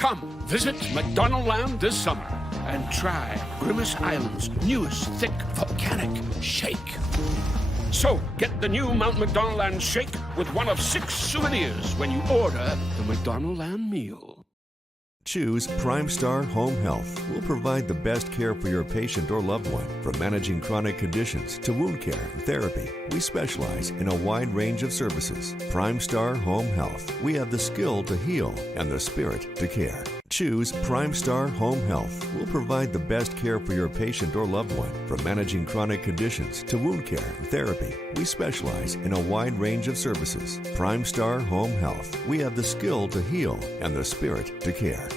Come, visit McDonaldland this summer and try Grimace Island's newest thick volcanic shake. So, get the new Mount McDonaldland shake with one of 6 souvenirs when you order the McDonaldland meal. Choose PrimeSTAR Home Health. We'll provide the best care for your patient or loved one. From managing chronic conditions to wound care and therapy, we specialize in a wide range of services. PrimeSTAR Home Health. We have the skill to heal and the spirit to care. Choose PrimeSTAR Home Health. We'll provide the best care for your patient or loved one. From managing chronic conditions to wound care and therapy, we specialize in a wide range of services. PrimeSTAR Home Health. We have the skill to heal and the spirit to care.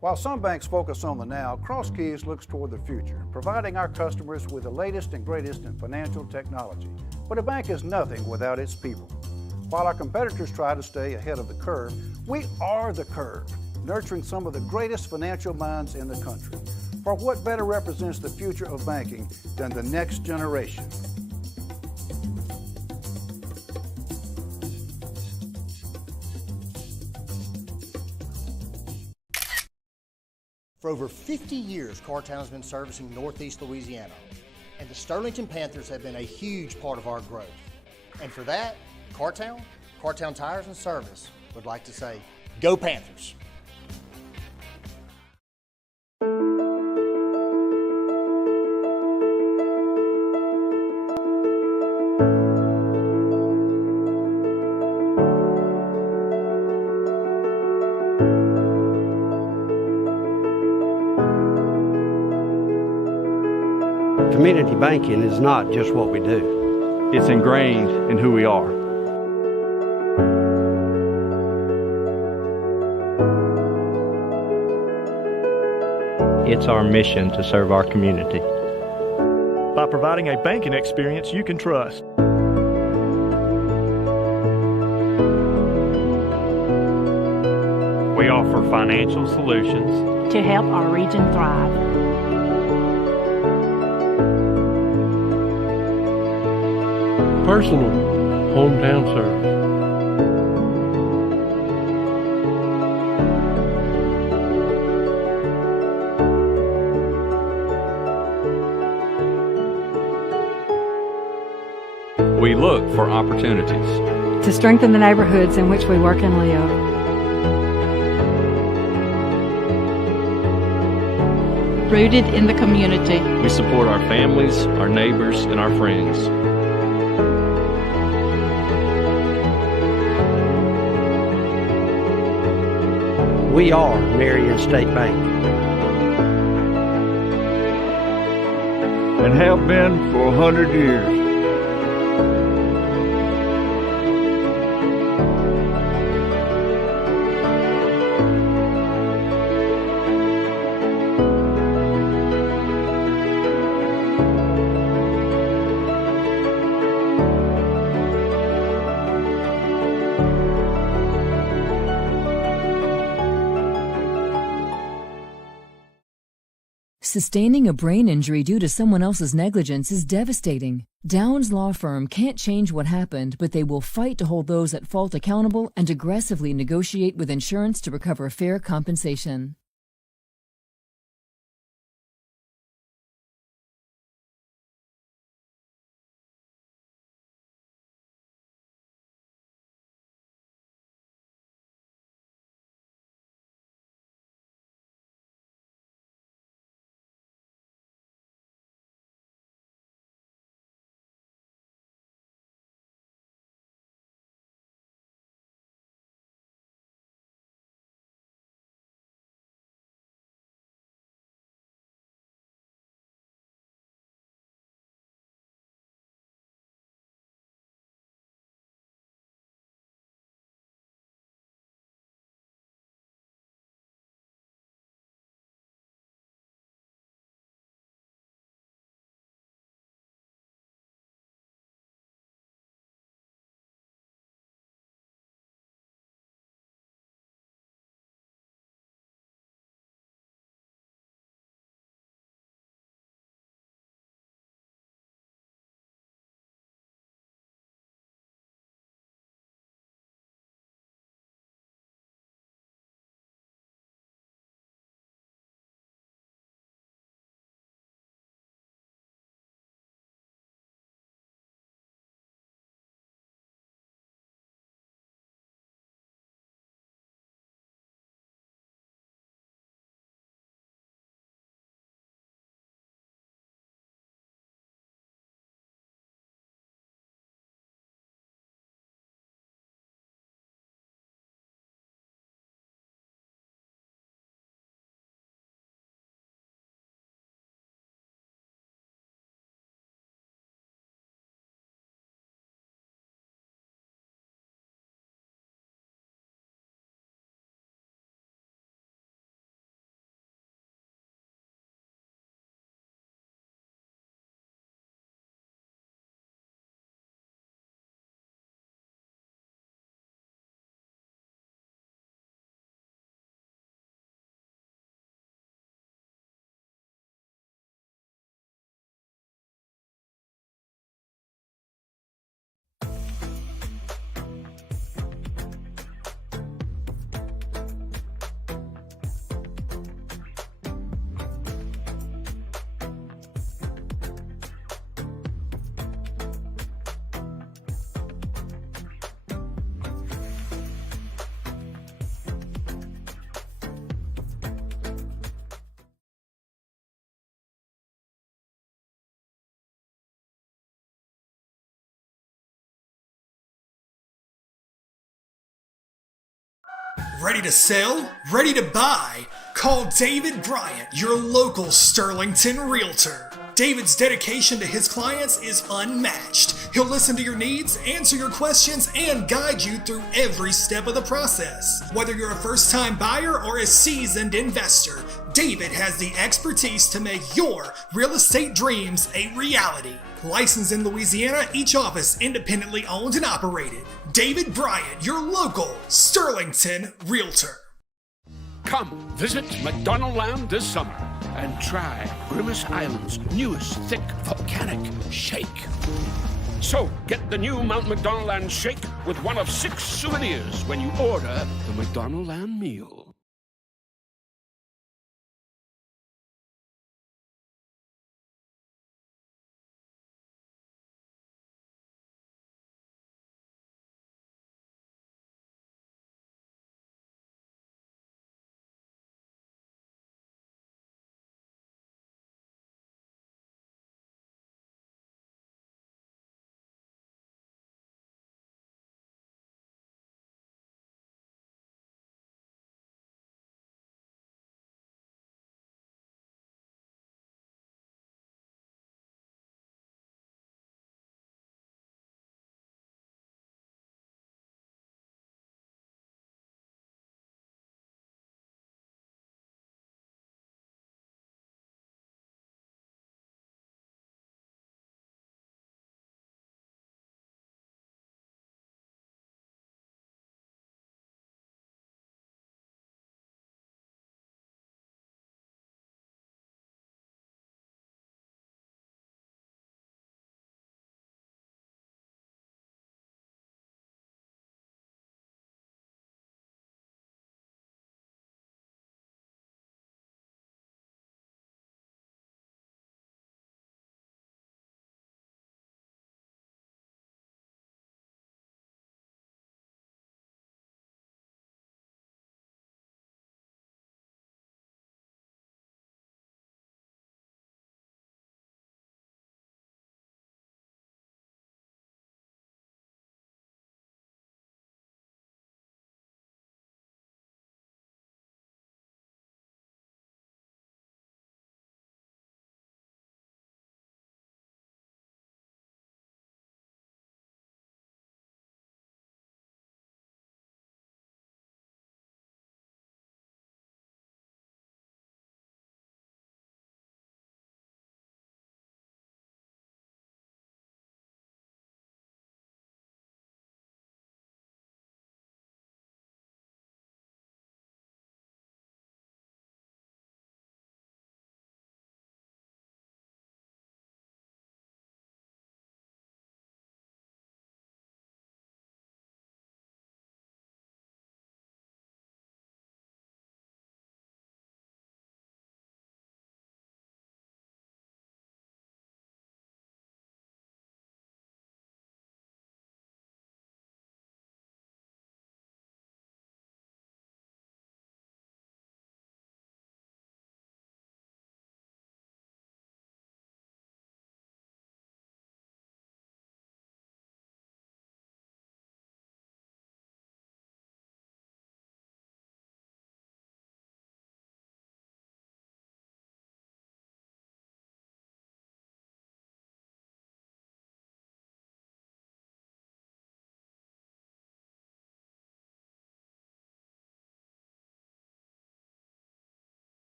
While some banks focus on the now, Cross Keys looks toward the future, providing our customers with the latest and greatest in financial technology. But a bank is nothing without its people. While our competitors try to stay ahead of the curve, we are the curve, nurturing some of the greatest financial minds in the country. For what better represents the future of banking than the next generation? For over 50 years, Cartown has been servicing Northeast Louisiana, and the Sterlington Panthers have been a huge part of our growth. And for that, Cartown Tires and Service would like to say, go Panthers! Community banking is not just what we do. It's ingrained in who we are. It's our mission to serve our community. By providing a banking experience you can trust. We offer financial solutions to help our region thrive. Personal hometown service. We look for opportunities to strengthen the neighborhoods in which we work and live. Rooted in the community. We support our families, our neighbors, and our friends. We are Marion State Bank. And have been for 100 years. Sustaining a brain injury due to someone else's negligence is devastating. Downs Law Firm can't change what happened, but they will fight to hold those at fault accountable and aggressively negotiate with insurance to recover fair compensation. Ready to sell? Ready to buy? Call David Bryant, your local Sterlington realtor. David's dedication to his clients is unmatched. He'll listen to your needs, answer your questions, and guide you through every step of the process. Whether you're a first-time buyer or a seasoned investor, David has the expertise to make your real estate dreams a reality. Licensed in Louisiana, each office independently owned and operated. David Bryant, your local Sterlington realtor. Come visit McDonaldland this summer and try Grimace Island's newest thick volcanic shake. So get the new Mount McDonaldland shake with one of 6 souvenirs when you order the McDonaldland meal.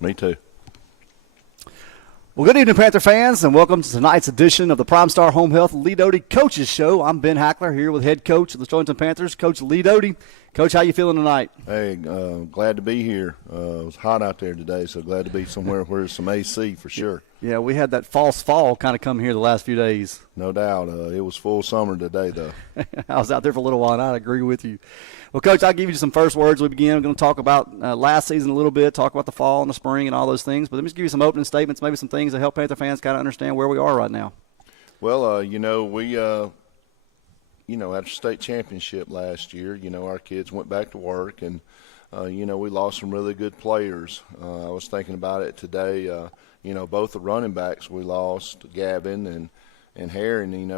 Me too. Well, good evening, Panther fans, and welcome to tonight's edition of the PrimeSTAR Home Health Lee Doty Coaches Show. I'm Ben Hackler here with head coach of the Sterlington Panthers, Coach Lee Doty. Coach, how you feeling tonight? Hey, glad to be here. It was hot out there today, so glad to be somewhere where there's some AC for sure. Yeah, we had that false fall kind of come here the last few days. No doubt. It was full summer today, though. I was out there for a little while, and I agree with you. Well, Coach, I'll give you some first words. We begin. We're going to talk about last season a little bit, talk about the fall and the spring and all those things. But let me just give you some opening statements, maybe some things that help Panther fans kind of understand where we are right now. Well, we at a state championship last year, our kids went back to work, and, we lost some really good players. I was thinking about it today. Both the running backs we lost, Gavin and Herring,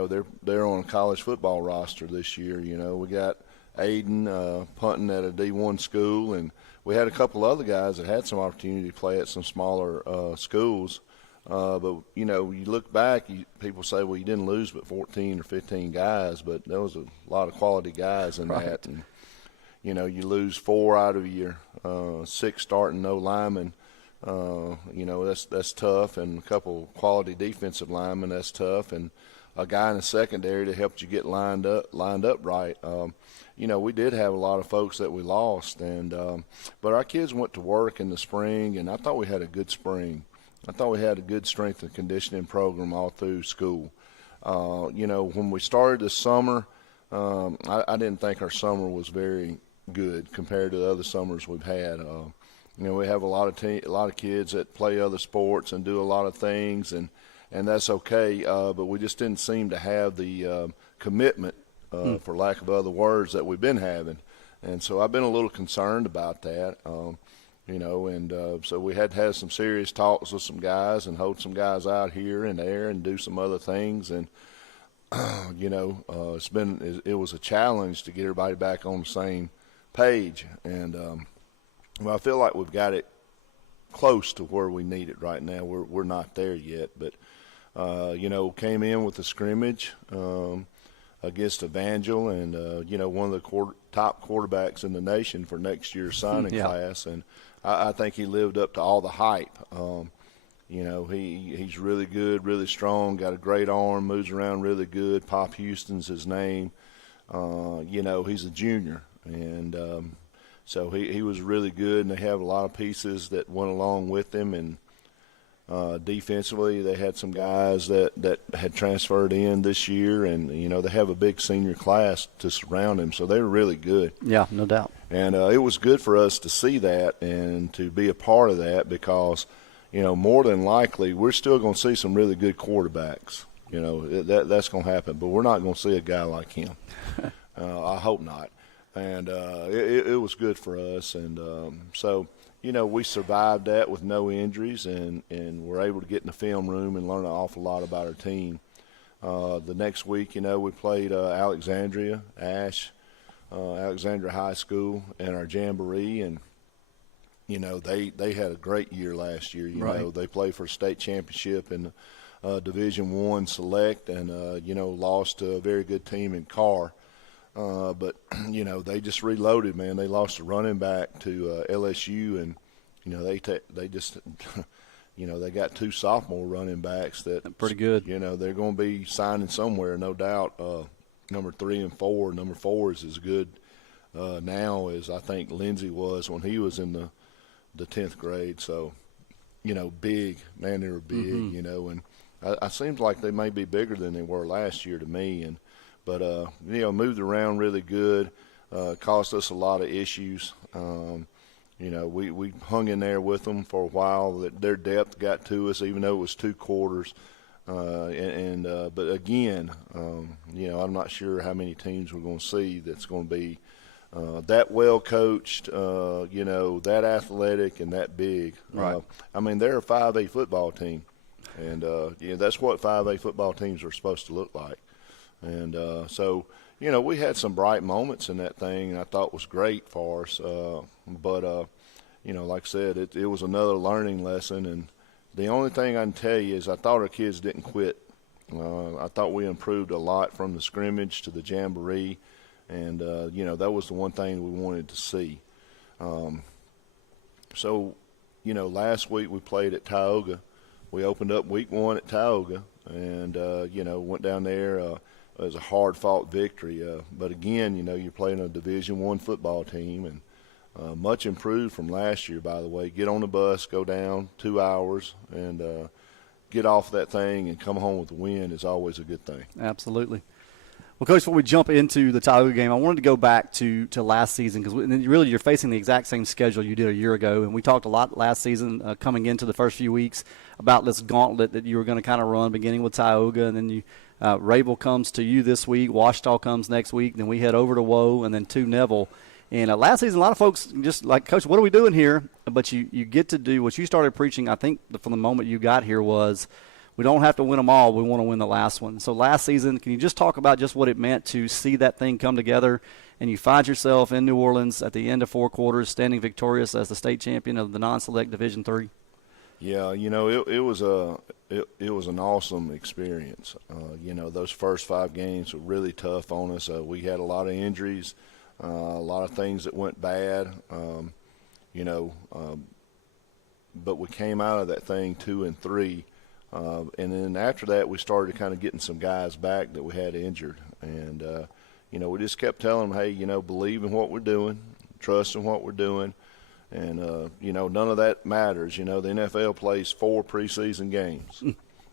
they're on a college football roster this year. We got Aiden punting at a D1 school, and we had a couple other guys that had some opportunity to play at some smaller schools. But, you look back, people say, well, you didn't lose but 14 or 15 guys, but there was a lot of quality guys in that. And, you lose 4 out of your 6 starting, no linemen. That's tough, and a couple quality defensive linemen, that's tough, and a guy in the secondary that helped you get lined up right. We did have a lot of folks that we lost, and but our kids went to work in the spring, and I thought we had a good spring. I thought we had a good strength and conditioning program all through school. When we started this summer, I didn't think our summer was very good compared to the other summers we've had. We have a lot of kids that play other sports and do a lot of things, and that's okay. But we just didn't seem to have the commitment, for lack of other words, that we've been having. And so I've been a little concerned about that. So we had to have some serious talks with some guys and hold some guys out here and there and do some other things. And, it was a challenge to get everybody back on the same page. And, I feel like we've got it close to where we need it right now. We're not there yet, but, came in with a scrimmage against Evangel and, one of the top quarterbacks in the nation for next year's signing class. And I think he lived up to all the hype. He's really good, really strong, got a great arm, moves around really good. Pop Houston's his name. He's a junior. And so he was really good, and they have a lot of pieces that went along with him. And defensively, they had some guys that had transferred in this year, and, they have a big senior class to surround him, so they were really good. Yeah, no doubt. And it was good for us to see that and to be a part of that because, more than likely, we're still going to see some really good quarterbacks. That's going to happen, but we're not going to see a guy like him. I hope not. And it was good for us. And so, we survived that with no injuries and were able to get in the film room and learn an awful lot about our team. The next week, we played Alexandria High School and our Jamboree. And, they had a great year last year. They played for a state championship in Division I Select and, lost to a very good team in Carr. But, they just reloaded, man. They lost a running back to LSU, and, they just, they got 2 sophomore running backs that pretty good. They're going to be signing somewhere, no doubt. Number 3 and 4. Number 4 is as good now as I think Lindsey was when he was in the 10th grade. So, big, man, they were big, and it seems like they may be bigger than they were last year to me. But moved around really good, caused us a lot of issues. We hung in there with them for a while. Their depth got to us, even though it was 2 quarters. But again, I'm not sure how many teams we're going to see that's going to be that well coached, that athletic and that big. Right. They're a 5A football team, and that's what 5A football teams are supposed to look like. And so, we had some bright moments in that thing, and I thought was great for us. But like I said, it was another learning lesson. And the only thing I can tell you is I thought our kids didn't quit. I thought we improved a lot from the scrimmage to the Jamboree. And, that was the one thing we wanted to see. So, last week we played at Tioga. We opened up week 1 at Tioga, and went down there. It was a hard-fought victory. But again, you're playing a Division I football team, and much improved from last year, by the way. Get on the bus, go down 2 hours, and get off that thing and come home with a win is always a good thing. Absolutely. Well, Coach, before we jump into the Tioga game, I wanted to go back to last season because really you're facing the exact same schedule you did a year ago. And we talked a lot last season coming into the first few weeks about this gauntlet that you were going to kind of run, beginning with Tioga. And then Rabel comes to you this week. Washita comes next week. Then we head over to Woe and then to Neville. And last season, a lot of folks just like, Coach, what are we doing here? But you get to do what you started preaching, I think, from the moment you got here was – we don't have to win them all. We want to win the last one. So last season, can you just talk about just what it meant to see that thing come together and you find yourself in New Orleans at the end of 4 quarters standing victorious as the state champion of the non-select Division III? Yeah, it was an awesome experience. Those first 5 games were really tough on us. We had a lot of injuries, a lot of things that went bad, but we came out of that thing 2-3. And then after that, we started kind of getting some guys back that we had injured. And, we just kept telling them, hey, believe in what we're doing, trust in what we're doing. And, none of that matters. The NFL plays 4 preseason games.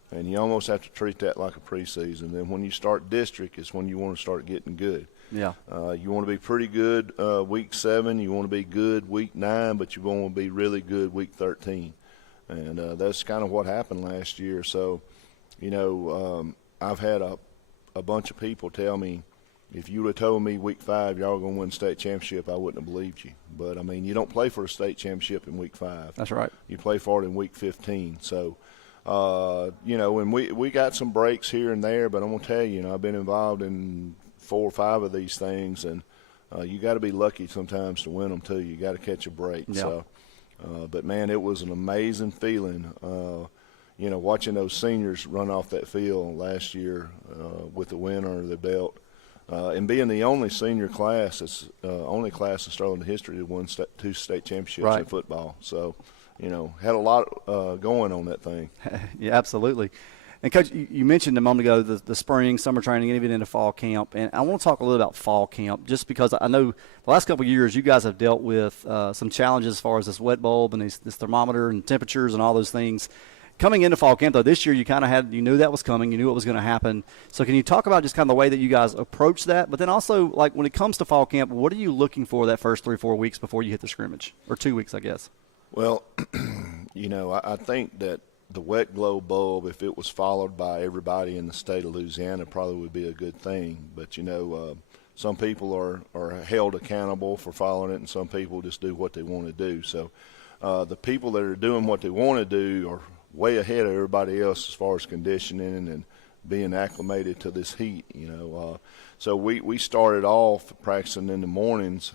And you almost have to treat that like a preseason. Then when you start district is when you want to start getting good. Yeah. You want to be pretty good week 7. You want to be good week 9, but you want to be really good week 13. And that's kind of what happened last year. So, I've had a bunch of people tell me, if you would have told me week 5 y'all were going to win state championship, I wouldn't have believed you. But, you don't play for a state championship in week 5. That's right. You play for it in week 15. So, and we got some breaks here and there, but I'm going to tell you, I've been involved in 4 or 5 of these things, and you got to be lucky sometimes to win them too. You got to catch a break. Yeah. So. But, man, it was an amazing feeling, watching those seniors run off that field last year with the win under their belt and being the only senior class, it's only class in Sterling history that won 2 state championships in football. So, had a lot going on that thing. Yeah, absolutely. And, Coach, you mentioned a moment ago the spring, summer training, and even into fall camp. And I want to talk a little about fall camp just because I know the last couple of years you guys have dealt with some challenges as far as this wet bulb and this thermometer and temperatures and all those things. Coming into fall camp, though, this year you knew that was coming. You knew what was going to happen. So can you talk about just kind of the way that you guys approach that? But then also, like, when it comes to fall camp, what are you looking for that first 3 or 4 weeks before you hit the scrimmage? Or 2 weeks, I guess. Well, I think that the wet glow bulb, if it was followed by everybody in the state of Louisiana, probably would be a good thing. But, some people are held accountable for following it, and some people just do what they want to do. So the people that are doing what they want to do are way ahead of everybody else as far as conditioning and being acclimated to this heat, So we started off practicing in the mornings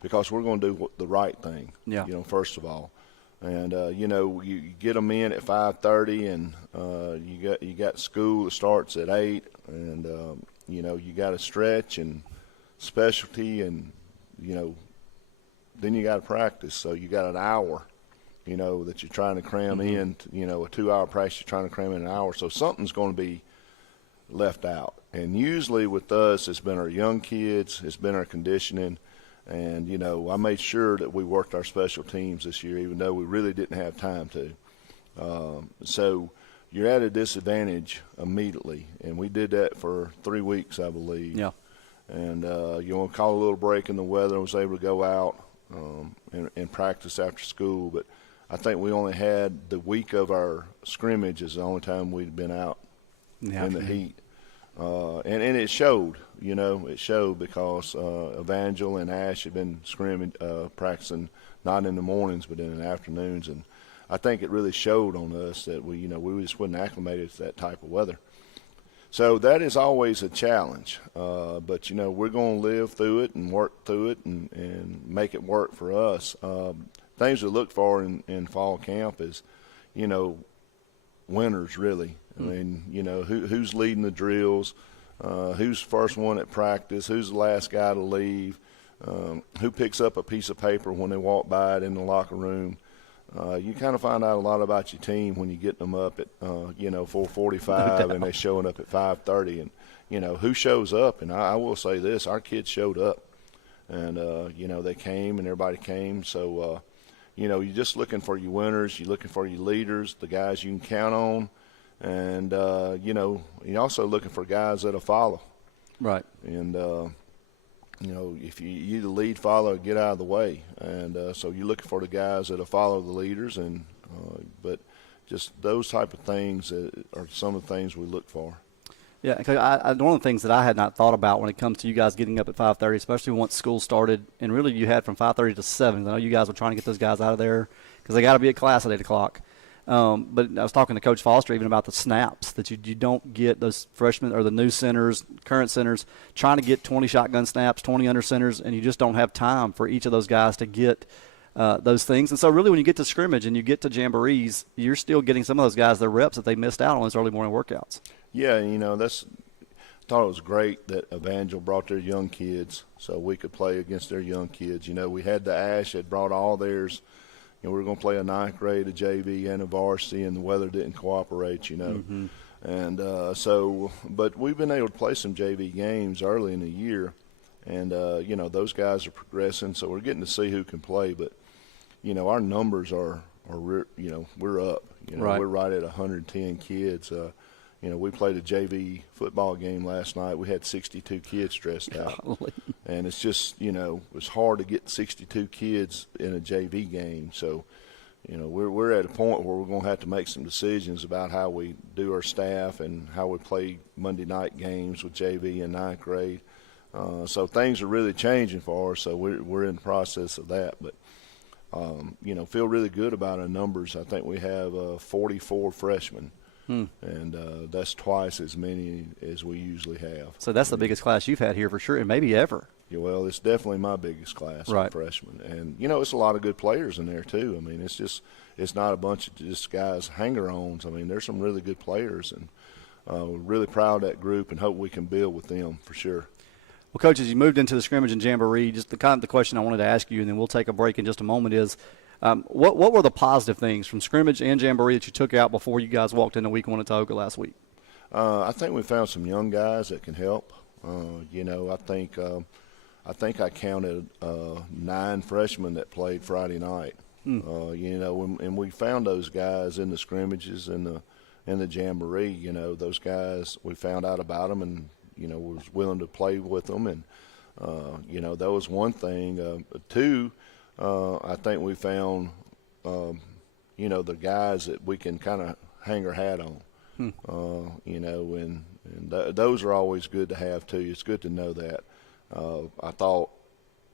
because we're going to do the right thing, first of all. And, you get them in at 5:30 and you got school that starts at 8 and, you got to stretch and specialty and, then you got to practice. So you got an hour, that you're trying to cram in, a 2-hour practice you're trying to cram in an hour. So something's going to be left out. And usually with us, it's been our young kids, it's been our conditioning. And, I made sure that we worked our special teams this year, even though we really didn't have time to. So you're at a disadvantage immediately. And we did that for 3 weeks, I believe. Yeah. And, call a little break in the weather. I was able to go out and practice after school. But I think we only had the week of our scrimmage is the only time we'd been out in the heat. And it showed, it showed because Evangel and Ash had been practicing not in the mornings but in the afternoons, and I think it really showed on us that we just wasn't acclimated to that type of weather. So that is always a challenge, but we're going to live through it and work through it and make it work for us. Things to look for in fall camp is, winners really. I mean, who's leading the drills, who's first one at practice, who's the last guy to leave, who picks up a piece of paper when they walk by it in the locker room. You kind of find out a lot about your team when you get them up at 4:45 and they're showing up at 5:30, and who shows up. And I will say this: our kids showed up, and they came and everybody came. So you're just looking for your winners, you're looking for your leaders, the guys you can count on, and you're also looking for guys that'll follow. Right. And if you the lead, follow, get out of the way. And so you're looking for the guys that'll follow the leaders, and but just those type of things are some of the things we look for. Yeah, one of the things that I had not thought about when it comes to you guys getting up at 5:30, especially once school started, and really you had from 5:30 to 7. I know you guys were trying to get those guys out of there because they got to be at class at 8 o'clock. But I was talking to Coach Foster even about the snaps, that you don't get those freshmen or the new centers, current centers, trying to get 20 shotgun snaps, 20 under centers, and you just don't have time for each of those guys to get those things. And so really when you get to scrimmage and you get to jamborees, you're still getting some of those guys their reps that they missed out on those early morning workouts. Yeah, I thought it was great that Evangel brought their young kids so we could play against their young kids. We had the Ash that brought all theirs. We were going to play a 9th grade, a JV, and a varsity, and the weather didn't cooperate, Mm-hmm. And but we've been able to play some JV games early in the year, and, those guys are progressing, so we're getting to see who can play. But, our numbers are we're up. Right. We're right at 110 kids. We played a JV football game last night. We had 62 kids dressed out. Golly. And it's just, it's hard to get 62 kids in a JV game. So, we're at a point where we're going to have to make some decisions about how we do our staff and how we play Monday night games with JV and 9th grade. So things are really changing for us, so we're in the process of that. But, feel really good about our numbers. I think we have 44 freshmen. And that's twice as many as we usually have. So that's the biggest class you've had here for sure, and maybe ever. Yeah, well, it's definitely my biggest class, right. Of freshmen. And, it's a lot of good players in there, too. I mean, it's not a bunch of just guys hanger-ons. I mean, there's some really good players, and we're really proud of that group and hope we can build with them for sure. Well, Coach, as you moved into the scrimmage and jamboree, just the question I wanted to ask you, and then we'll take a break in just a moment, is what were the positive things from scrimmage and jamboree that you took out before you guys walked into week 1 at Tioga last week? I think we found some young guys that can help. I think I counted 9 freshmen that played Friday night. And we found those guys in the scrimmages and the jamboree. Those guys, we found out about them and was willing to play with them, and that was one thing. 2. I think we found, the guys that we can kind of hang our hat on, and those are always good to have too. It's good to know that. I thought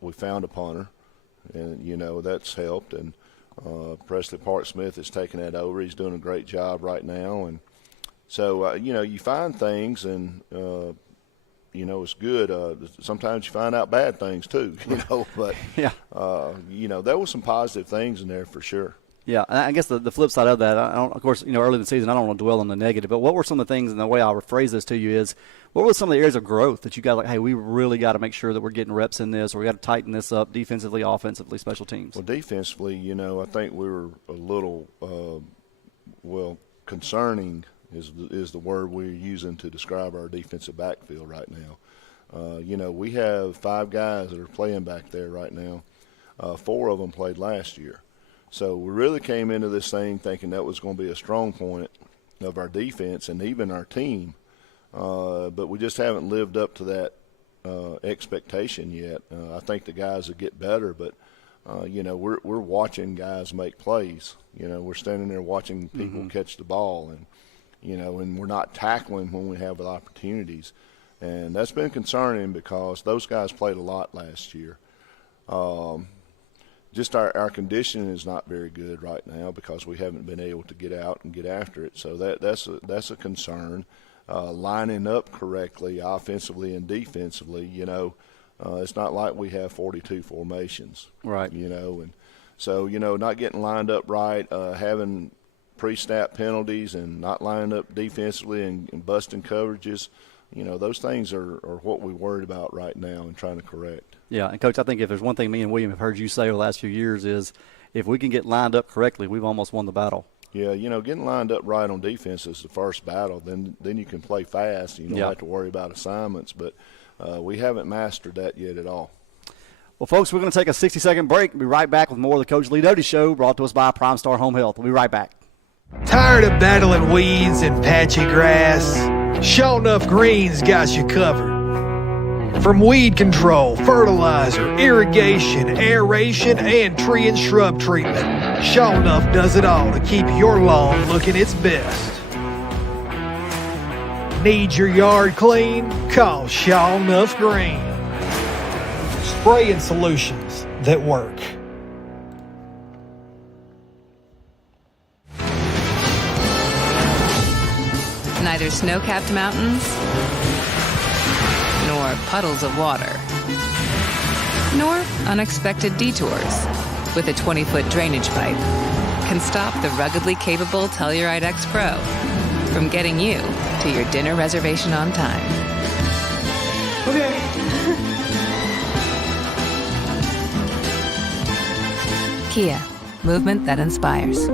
we found a punter, and, that's helped. And Presley Park-Smith has taken that over. He's doing a great job right now. And so, you find things, and it's good. Sometimes you find out bad things too, but yeah. There was some positive things in there for sure. Yeah, and I guess the flip side of that, of course, early in the season, I don't want to dwell on the negative, but what were some of the things, and the way I'll rephrase this to you is, what were some of the areas of growth that you guys hey, we really got to make sure that we're getting reps in this, or we got to tighten this up defensively, offensively, special teams? Well, defensively, I think we were a little, concerning is the word we're using to describe our defensive backfield right now. We have 5 guys that are playing back there right now. 4 of them played last year. So we really came into this thing thinking that was going to be a strong point of our defense and even our team. But we just haven't lived up to that expectation yet. I think the guys will get better, but, we're watching guys make plays. We're standing there watching people catch the ball, and we're not tackling when we have opportunities. And that's been concerning because those guys played a lot last year. Just our conditioning is not very good right now because we haven't been able to get out and get after it. So that's a concern. Lining up correctly, offensively and defensively, it's not like we have 42 formations. Right. And so, not getting lined up right, having pre-snap penalties and not lining up defensively and busting coverages, those things are what we worried about right now and trying to correct. Yeah, and Coach, I think if there's one thing me and William have heard you say over the last few years is if we can get lined up correctly, we've almost won the battle. Yeah, getting lined up right on defense is the first battle. Then you can play fast. You don't have to worry about assignments. But we haven't mastered that yet at all. Well, folks, we're going to take a 60-second break. We'll be right back with more of the Coach Lee Doty Show brought to us by PrimeSTAR Home Health. We'll be right back. Tired of battling weeds and patchy grass? Sure Enough Greens got you covered. From weed control, fertilizer, irrigation, aeration, and tree and shrub treatment, Sure Enough does it all to keep your lawn looking its best. Need your yard clean? Call Sure Enough Green. Spraying solutions that work. Neither snow-capped mountains nor puddles of water, nor unexpected detours with a 20-foot drainage pipe can stop the ruggedly capable Telluride X Pro from getting you to your dinner reservation on time. Okay. Kia, movement that inspires.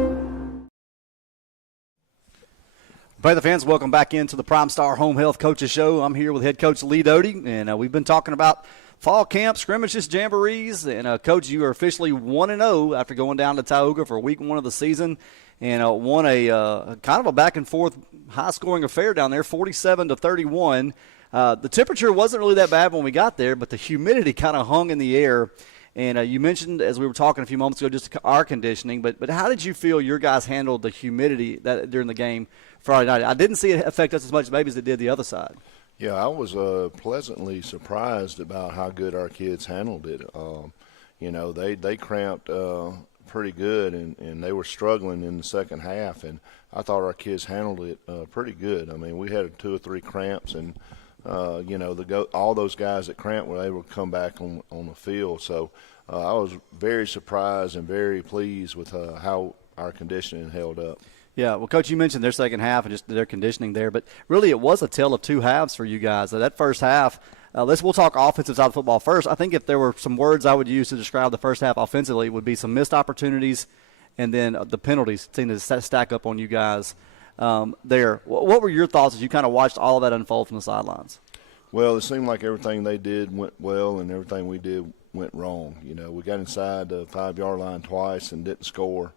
Panther fans, welcome back into the PrimeSTAR Home Health Coaches Show. I'm here with head coach Lee Doty, and we've been talking about fall camp, scrimmages, jamborees. And, Coach, you are officially 1-0 after going down to Tioga for week 1 of the season and won a kind of a back-and-forth high-scoring affair down there, 47-31. The temperature wasn't really that bad when we got there, but the humidity kind of hung in the air. And you mentioned, as we were talking a few moments ago, just our conditioning. But how did you feel your guys handled the humidity during the game Friday night? I didn't see it affect us as much maybe as it did the other side. Yeah, I was pleasantly surprised about how good our kids handled it. They cramped pretty good, and they were struggling in the second half. And I thought our kids handled it pretty good. I mean, we had 2 or 3 cramps, and all those guys that cramped were able to come back on the field. So I was very surprised and very pleased with how our conditioning held up. Yeah, well, Coach, you mentioned their second half and just their conditioning there, but really it was a tale of 2 halves for you guys. That first half, we'll talk offensive side of football first. I think if there were some words I would use to describe the first half offensively, it would be some missed opportunities and then the penalties seemed to stack up on you guys there. What were your thoughts as you kind of watched all of that unfold from the sidelines? Well, it seemed like everything they did went well and everything we did went wrong. We got inside the 5-yard line twice and didn't score.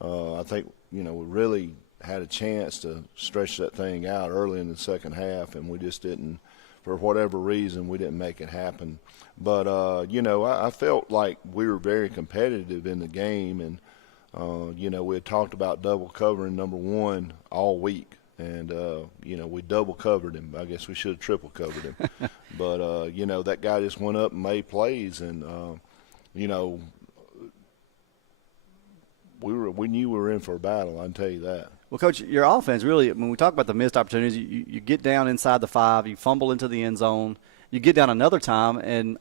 I think, we really had a chance to stretch that thing out early in the second half, and we just didn't, for whatever reason, we didn't make it happen. But, I felt like we were very competitive in the game, and, we had talked about double covering number 1 all week. And, we double covered him. I guess we should have triple covered him. But, that guy just went up and made plays. And, we knew we were in for a battle, I can tell you that. Well, Coach, your offense really, when we talk about the missed opportunities, you get down inside the 5, you fumble into the end zone, you get down another time, and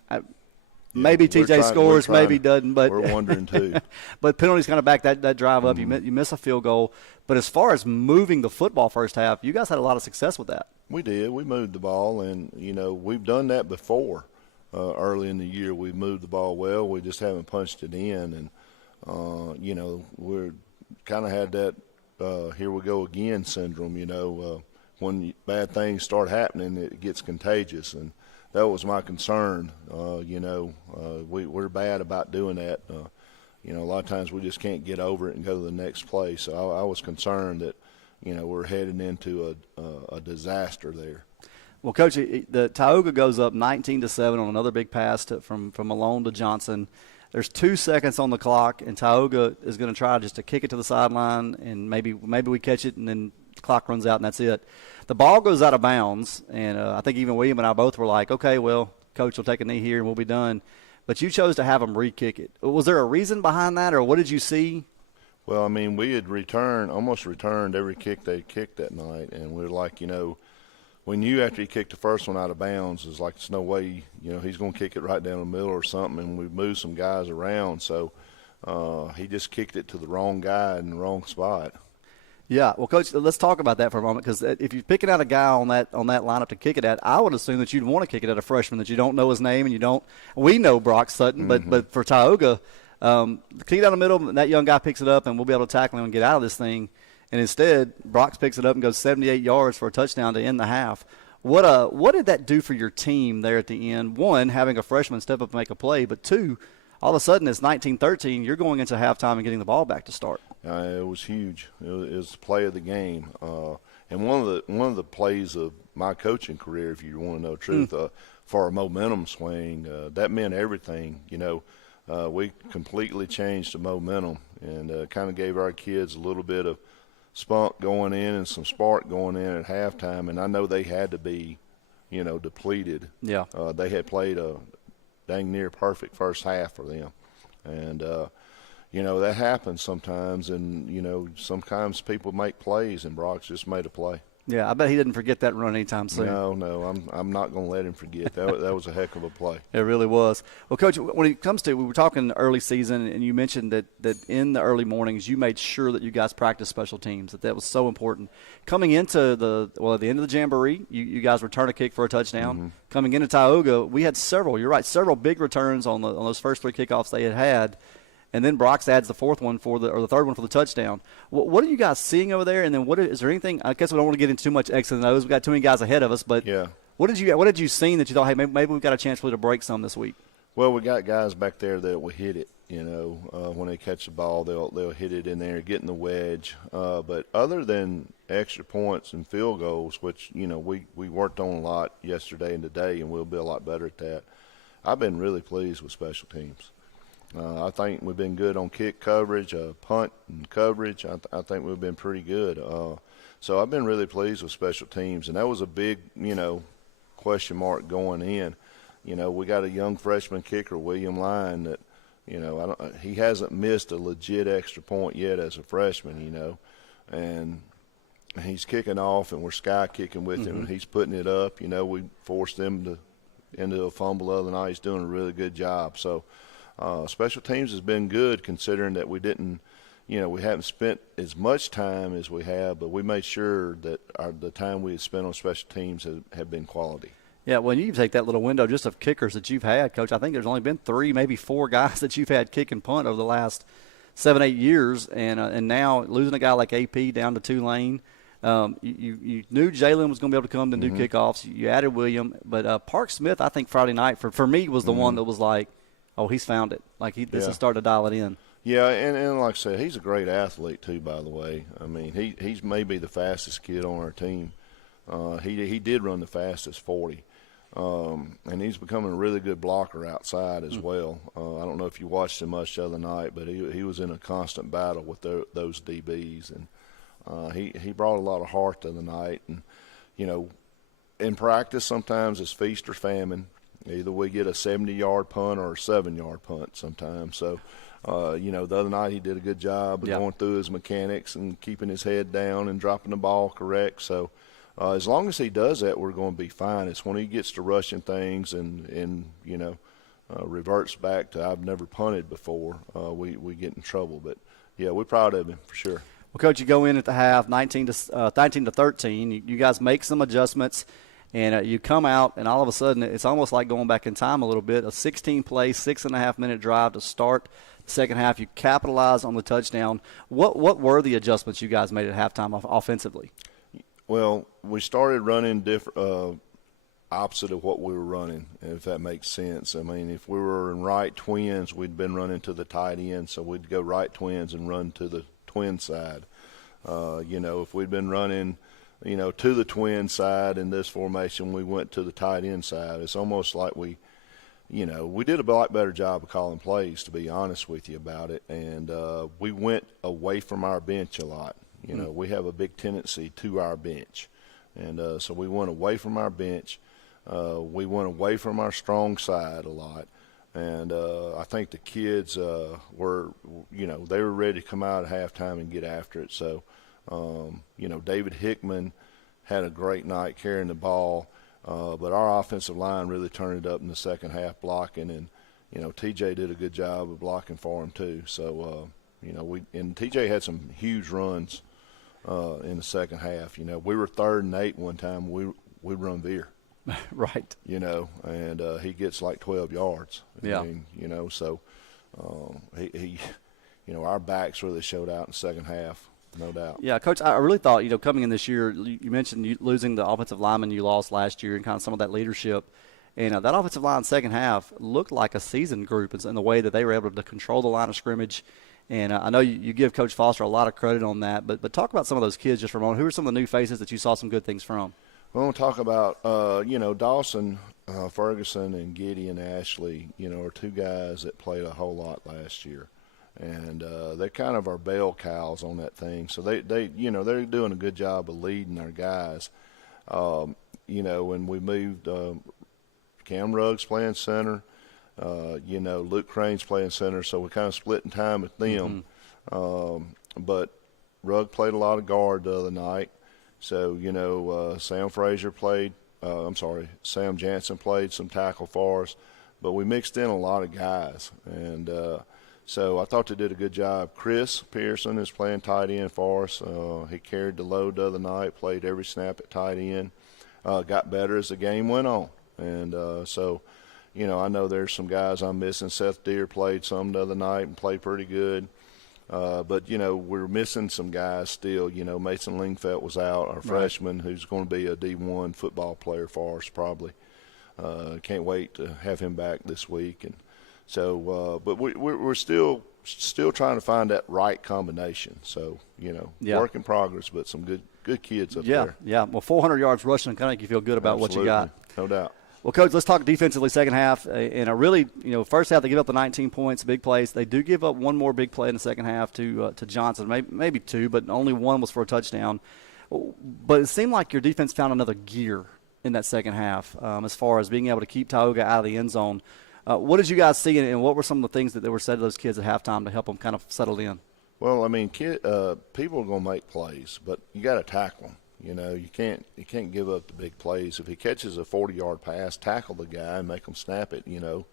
maybe TJ scores, maybe doesn't. But we're wondering too. But penalties kind of back that drive up. You miss a field goal. But as far as moving the football first half, you guys had a lot of success with that. We did. We moved the ball, and, we've done that before. Early in the year, we moved the ball well. We just haven't punched it in. And, we're kind of had that here we go again syndrome, when bad things start happening, it gets contagious. And that was my concern. We're bad about doing that. A lot of times we just can't get over it and go to the next play. So I was concerned that, we're heading into a disaster there. Well, Coach, the Tioga goes up 19-7 on another big pass from Malone to Johnson. There's 2 seconds on the clock, and Tioga is going to try just to kick it to the sideline, and maybe we catch it, and then the clock runs out, and that's it. The ball goes out of bounds, and I think even William and I both were like, okay, well, Coach will take a knee here, and we'll be done. But you chose to have them re-kick it. Was there a reason behind that, or what did you see? Well, I mean, we had almost returned every kick they kicked that night, and we were like, we knew after he kicked the first one out of bounds, it's like there's no way, he's going to kick it right down the middle or something, and we moved some guys around. So he just kicked it to the wrong guy in the wrong spot. Yeah, well, Coach, let's talk about that for a moment, because if you're picking out a guy on that lineup to kick it at, I would assume that you'd want to kick it at a freshman that you don't know his name and you don't. We know Brock Sutton, but for Tioga, kick it down the middle, that young guy picks it up, and we'll be able to tackle him and get out of this thing. And instead, Brock picks it up and goes 78 yards for a touchdown to end the half. What did that do for your team there at the end? One, having a freshman step up and make a play, but two, all of a sudden it's 19-13. You're going into halftime and getting the ball back to start. It was huge. It was the play of the game, and one of the plays of my coaching career, if you want to know the truth, for a momentum swing, that meant everything. We completely changed the momentum and kind of gave our kids a little bit of spunk going in and some spark going in at halftime. And I know they had to be, depleted. Yeah. They had played a dang near perfect first half for them, and that happens sometimes, and, sometimes people make plays, and Brock's just made a play. Yeah, I bet he didn't forget that run anytime soon. No, I'm not going to let him forget. That was a heck of a play. It really was. Well, Coach, when it comes to, we were talking early season, and you mentioned that in the early mornings you made sure that you guys practiced special teams, that was so important. Coming into at the end of the Jamboree, you guys return a kick for a touchdown. Mm-hmm. Coming into Tioga, we had several big returns on those first three kickoffs they had. And then Brox adds the third one for the touchdown. What are you guys seeing over there? And then is there anything? I guess we don't want to get into too much X and O's. We've got too many guys ahead of us. But yeah. What did you see that you thought, hey, maybe we've got a chance really to break some this week? Well, we got guys back there that will hit it. When they catch the ball, they'll hit it in there, get in the wedge. But other than extra points and field goals, which we worked on a lot yesterday and today, and we'll be a lot better at that. I've been really pleased with special teams. I think we've been good on kick coverage, punt and coverage. I think we've been pretty good. So I've been really pleased with special teams, and that was a big, question mark going in. We got a young freshman kicker, William Lyon, that, he hasn't missed a legit extra point yet as a freshman, and he's kicking off, and we're sky kicking with him, and he's putting it up. We forced him into a fumble the other night. He's doing a really good job. So. Special teams has been good, considering that we didn't, we haven't spent as much time as we have, but we made sure that the time we had spent on special teams have been quality. Yeah, well, you take that little window just of kickers that you've had, Coach. I think there's only been 3, maybe 4 guys that you've had kick and punt over the last 7-8 years, and now losing a guy like AP down to Tulane. You knew Jalen was going to be able to come to do kickoffs. You added William, but Park Smith, I think Friday night for me was the one that was like, oh, he's found it. This is starting to dial it in. Yeah, and like I said, he's a great athlete too, by the way. I mean, he's maybe the fastest kid on our team. He did run the fastest 40. And he's becoming a really good blocker outside as well. I don't know if you watched him much the other night, but he was in a constant battle with those DBs. And he brought a lot of heart the other night. And, in practice sometimes it's feast or famine. Either we get a 70-yard punt or a 7-yard punt sometimes. So, the other night he did a good job of going through his mechanics and keeping his head down and dropping the ball correct. So, as long as he does that, we're going to be fine. It's when he gets to rushing things and reverts back to I've never punted before, we get in trouble. But, yeah, we're proud of him for sure. Well, Coach, you go in at the half, 19-13. You guys make some adjustments. And you come out, and all of a sudden, it's almost like going back in time a little bit. A 16-play, 6.5-minute drive to start the second half. You capitalize on the touchdown. What were the adjustments you guys made at halftime offensively? Well, we started running different, opposite of what we were running, if that makes sense. I mean, if we were in right twins, we'd been running to the tight end, so we'd go right twins and run to the twin side. If we'd been running – to the twin side in this formation, we went to the tight end side. It's almost like we did a lot better job of calling plays, to be honest with you about it. And we went away from our bench a lot. We have a big tendency to our bench. And so we went away from our bench. We went away from our strong side a lot. And I think the kids were ready to come out at halftime and get after it. So, David Hickman had a great night carrying the ball, but our offensive line really turned it up in the second half blocking, and, TJ did a good job of blocking for him too. So, and TJ had some huge runs in the second half. You know, we were 3rd and 8 one time. We run veer. Right. You know, and he gets like 12 yards. Yeah. I mean, you know, so he you know, our backs really showed out in the second half, no doubt. Yeah, Coach, I really thought, you know, coming in this year, you mentioned losing the offensive lineman you lost last year and kind of some of that leadership. And that offensive line second half looked like a seasoned group in the way that they were able to control the line of scrimmage. And I know you give Coach Foster a lot of credit on that, but talk about some of those kids just for a moment. Who are some of the new faces that you saw some good things from? We'll talk about, you know, Dawson Ferguson and Gideon Ashley, you know, are 2 guys that played a whole lot last year. And they're kind of our bell cows on that thing. So they you know, they're doing a good job of leading our guys. You know, when we moved Cam Ruggs playing center, you know, Luke Crane's playing center, so we're kind of splitting time with them. But Rugg played a lot of guard the other night. So, you know, Sam Jansen played some tackle for us. But we mixed in a lot of guys. And so I thought they did a good job. Chris Pearson is playing tight end for us. He carried the load the other night, played every snap at tight end. Got better as the game went on. And so, you know, I know there's some guys I'm missing. Seth Deere played some the other night and played pretty good. But, you know, we're missing some guys still. You know, Mason Lingfelt was out, our freshman, who's going to be a D1 football player for us probably. Can't wait to have him back this week. And so, but we're still trying to find that right combination. So, you know, work in progress, but some good kids up there. Yeah. Well, 400 yards rushing kind of make you feel good about what you got. No doubt. Well, Coach, let's talk defensively second half. And I really, you know, first half they give up the 19 points, big plays. They do give up one more big play in the second half to Johnson, maybe 2, but only one was for a touchdown. But it seemed like your defense found another gear in that second half as far as being able to keep Tioga out of the end zone. What did you guys see, and what were some of the things that were said to those kids at halftime to help them kind of settle in? Well, I mean, people are going to make plays, but you got to tackle them. You know, you can't give up the big plays. If he catches a 40-yard pass, tackle the guy and make him snap it, you know,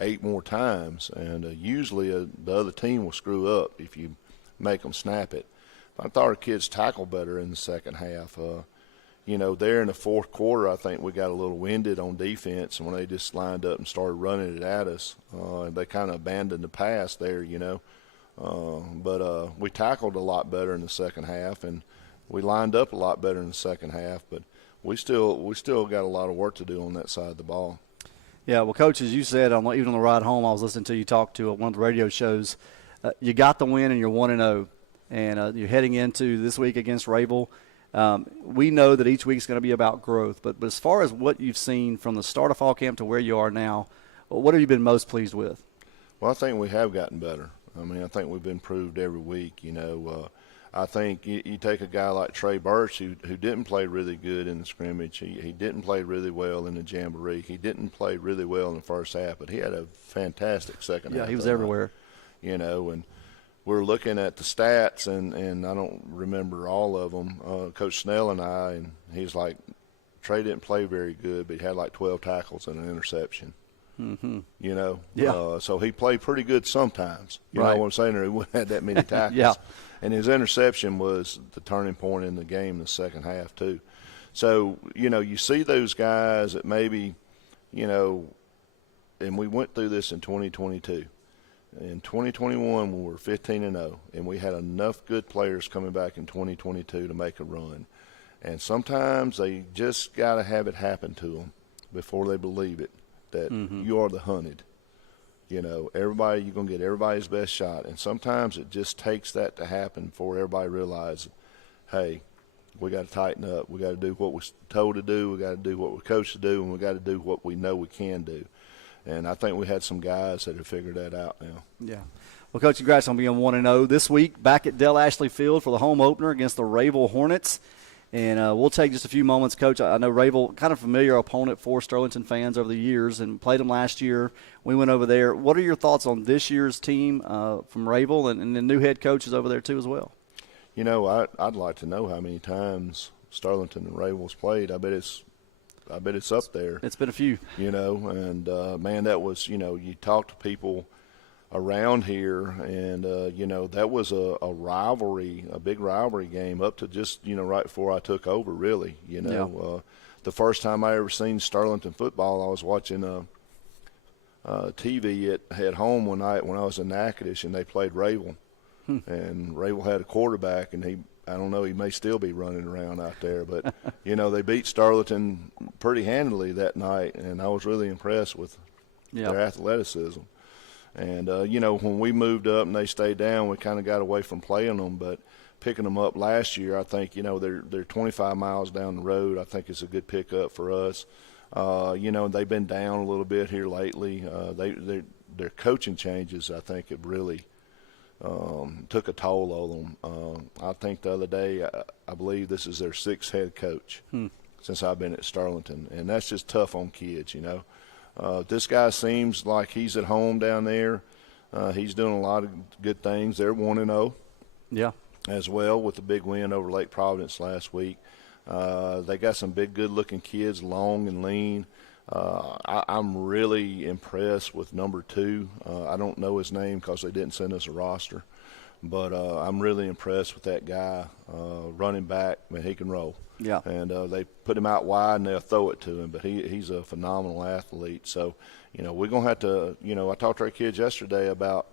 8 more times. And usually the other team will screw up if you make them snap it. But I thought our kids tackled better in the second half. You know, there in the fourth quarter, I think we got a little winded on defense when they just lined up and started running it at us. They kind of abandoned the pass there, you know. But we tackled a lot better in the second half, and we lined up a lot better in the second half, but we still got a lot of work to do on that side of the ball. Yeah, well, Coach, as you said, even on the ride home, I was listening to you talk to one of the radio shows. You got the win, and you're 1-0, and you're heading into this week against Rayville. We know that each week is going to be about growth, but as far as what you've seen from the start of fall camp to where you are now, what have you been most pleased with? Well, I think we have gotten better. I mean, I think we've improved every week, you know. I think you take a guy like Trey Birch who didn't play really good in the scrimmage. He didn't play really well in the jamboree. He didn't play really well in the first half, but he had a fantastic second half. Yeah, he was everywhere. You know, and we're looking at the stats, and I don't remember all of them. Coach Snell and I, and he's like, Trey didn't play very good, but he had like 12 tackles and an interception. Mm-hmm. You know, yeah. So he played pretty good sometimes. You know what I'm saying? Or he wouldn't have that many tackles. Yeah. And his interception was the turning point in the game in the second half too. So, you know, you see those guys that maybe, you know, and we went through this in 2022. In 2021, we were 15-0, and we had enough good players coming back in 2022 to make a run. And sometimes they just got to have it happen to them before they believe it, that you are the hunted. You know, you're going to get everybody's best shot. And sometimes it just takes that to happen before everybody realizes, hey, we got to tighten up. We got to do what we're told to do. We got to do what we're coached to do, and we got to do what we know we can do. And I think we had some guys that have figured that out now. Yeah. Well, Coach, congrats on being 1-0 this week. Back at Dell Ashley Field for the home opener against the Rayville Hornets. And we'll take just a few moments, Coach. I know Rayville, kind of familiar opponent for Sterlington fans over the years, and played them last year. We went over there. What are your thoughts on this year's team from Rayville, and the new head coach is over there too as well? You know, I'd like to know how many times Sterlington and Rayville's played. I bet it's up there. It's been a few. You know, and, man, that was, you know, you talk to people around here, and that was a rivalry, a big rivalry game up to just right before I took over. Really, the first time I ever seen Sterlington football, I was watching TV at home one night when I was in Natchitoches, and they played Rayville, and Rayville had a quarterback, and I don't know, he may still be running around out there, but they beat Sterlington pretty handily that night, and I was really impressed with their athleticism. And, when we moved up and they stayed down, we kind of got away from playing them. But picking them up last year, I think, they're 25 miles down the road. I think it's a good pickup for us. They've been down a little bit here lately. Their coaching changes, I think, have really took a toll on them. I think the other day, I believe this is their 6th head coach since I've been at Sterlington. And that's just tough on kids, This guy seems like he's at home down there. He's doing a lot of good things. They're 1-0 as well with the big win over Lake Providence last week. They got some big, good-looking kids, long and lean. I'm really impressed with number 2. I don't know his name because they didn't send us a roster. But I'm really impressed with that guy, running back. I mean, he can roll. Yeah. And they put him out wide and they'll throw it to him. But he's a phenomenal athlete. So, we're going to have to, I talked to our kids yesterday about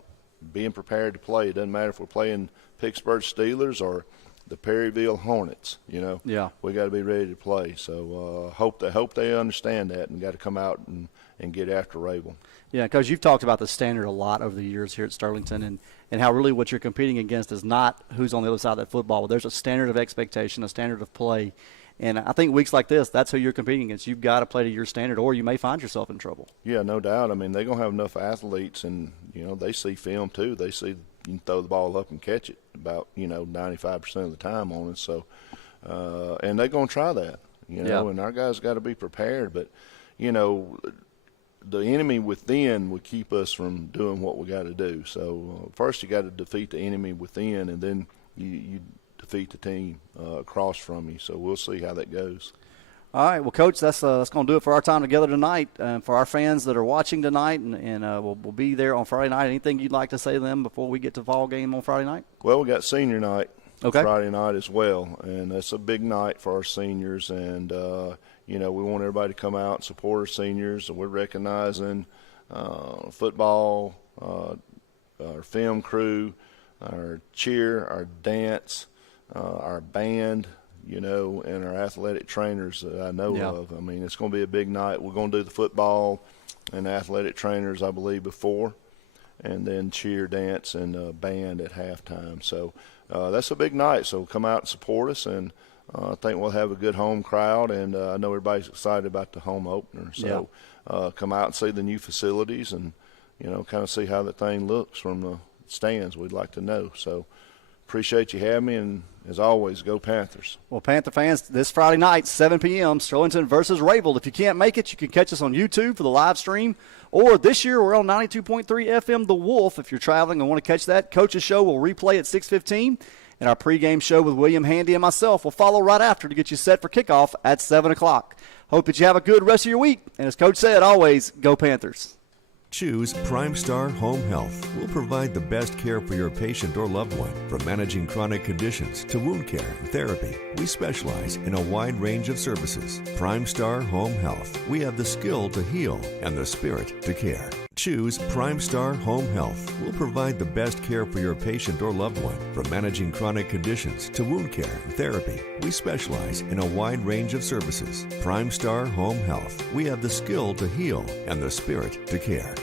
being prepared to play. It doesn't matter if we're playing Pittsburgh Steelers or the Perryville Hornets, Yeah. We got to be ready to play. So hope they understand that and got to come out and get after Rayville. Yeah, because you've talked about the standard a lot over the years here at Sterlington and how really what you're competing against is not who's on the other side of that football, but there's a standard of expectation, a standard of play. And I think weeks like this, that's who you're competing against. You've got to play to your standard or you may find yourself in trouble. Yeah, no doubt. I mean, they're going to have enough athletes, and, they see film too. They see you can throw the ball up and catch it about, 95% of the time on it. So, and they're going to try that, and our guys got to be prepared. But, the enemy within would keep us from doing what we got to do. So first you got to defeat the enemy within, and then you defeat the team across from you. So we'll see how that goes. All right, well, Coach, that's going to do it for our time together tonight. For our fans that are watching tonight, and we'll be there on Friday night. Anything you'd like to say to them before we get to the ball game on Friday night? Well, we got senior night Friday night as well, and that's a big night for our seniors. And we want everybody to come out and support our seniors. And we're recognizing football, our film crew, our cheer, our dance, our band, and our athletic trainers that I know of. I mean, it's going to be a big night. We're going to do the football and athletic trainers, I believe, before, and then cheer, dance, and band at halftime. So that's a big night. So come out and support us, and I think we'll have a good home crowd, and I know everybody's excited about the home opener. So come out and see the new facilities and, kind of see how the thing looks from the stands. We'd like to know. So appreciate you having me, and as always, go Panthers. Well, Panther fans, this Friday night, 7 p.m., Sterlington versus Rayville. If you can't make it, you can catch us on YouTube for the live stream. Or this year, we're on 92.3 FM The Wolf. If you're traveling and want to catch that, Coach's show will replay at 6:15. And our pregame show with William Handy and myself will follow right after to get you set for kickoff at 7 o'clock. Hope that you have a good rest of your week. And as Coach said, always, go Panthers. Choose PrimeSTAR Home Health. We'll provide the best care for your patient or loved one. From managing chronic conditions to wound care and therapy, we specialize in a wide range of services. PrimeSTAR Home Health. We have the skill to heal and the spirit to care. Choose PrimeSTAR Home Health. We'll provide the best care for your patient or loved one. From managing chronic conditions to wound care and therapy, we specialize in a wide range of services. PrimeSTAR Home Health. We have the skill to heal and the spirit to care.